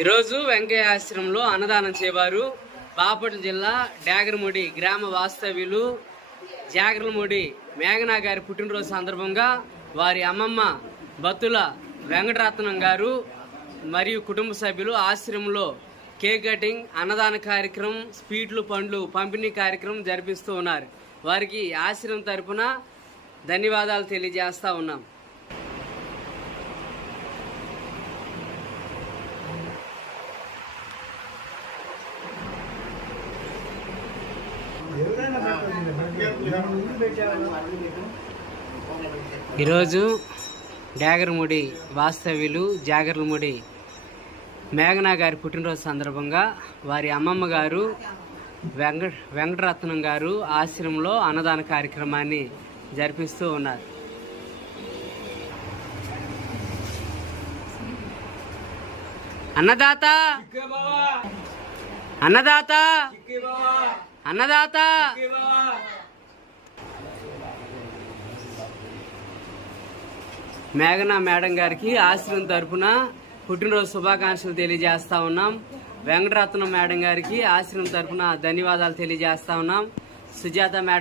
ఈరోజు వెంకయ్య ఆశ్రమంలో అన్నదానం చేవారు బాపట్ల జిల్లా డాగరముడి గ్రామ వాస్తవ్యులు జాగర్లముడి మేఘనా గారి పుట్టినరోజు సందర్భంగా వారి అమ్మమ్మ బత్తుల వెంకటరత్నం గారు మరియు కుటుంబ సభ్యులు ఆశ్రమంలో కేక్ కటింగ్, అన్నదాన కార్యక్రమం, స్వీట్లు, పండ్లు పంపిణీ కార్యక్రమం జరిపిస్తూ ఉన్నారు. వారికి ఆశ్రమం తరపున ధన్యవాదాలు తెలియజేస్తా ఉన్నాం. ఈరోజు డాగరముడి వాస్తవ్యులు జాగర్లముడి మేఘనా గారి పుట్టినరోజు సందర్భంగా వారి అమ్మమ్మ గారు వెంకటరత్నం గారు ఆశ్రమంలో అన్నదాన కార్యక్రమాన్ని జరిపిస్తూ ఉన్నారు. అన్నదాత అన్నదాత అన్నదాత మేఘనా మేడం గారికి ఆశ్రమం తరపున పుట్టినరోజు శుభాకాంక్షలు తెలియజేస్తా ఉన్నాం. వెంకటరత్నం మేడం గారికి ఆశ్రమం తరపున ధన్యవాదాలు తెలియజేస్తా ఉన్నాం. సుజాత మేడం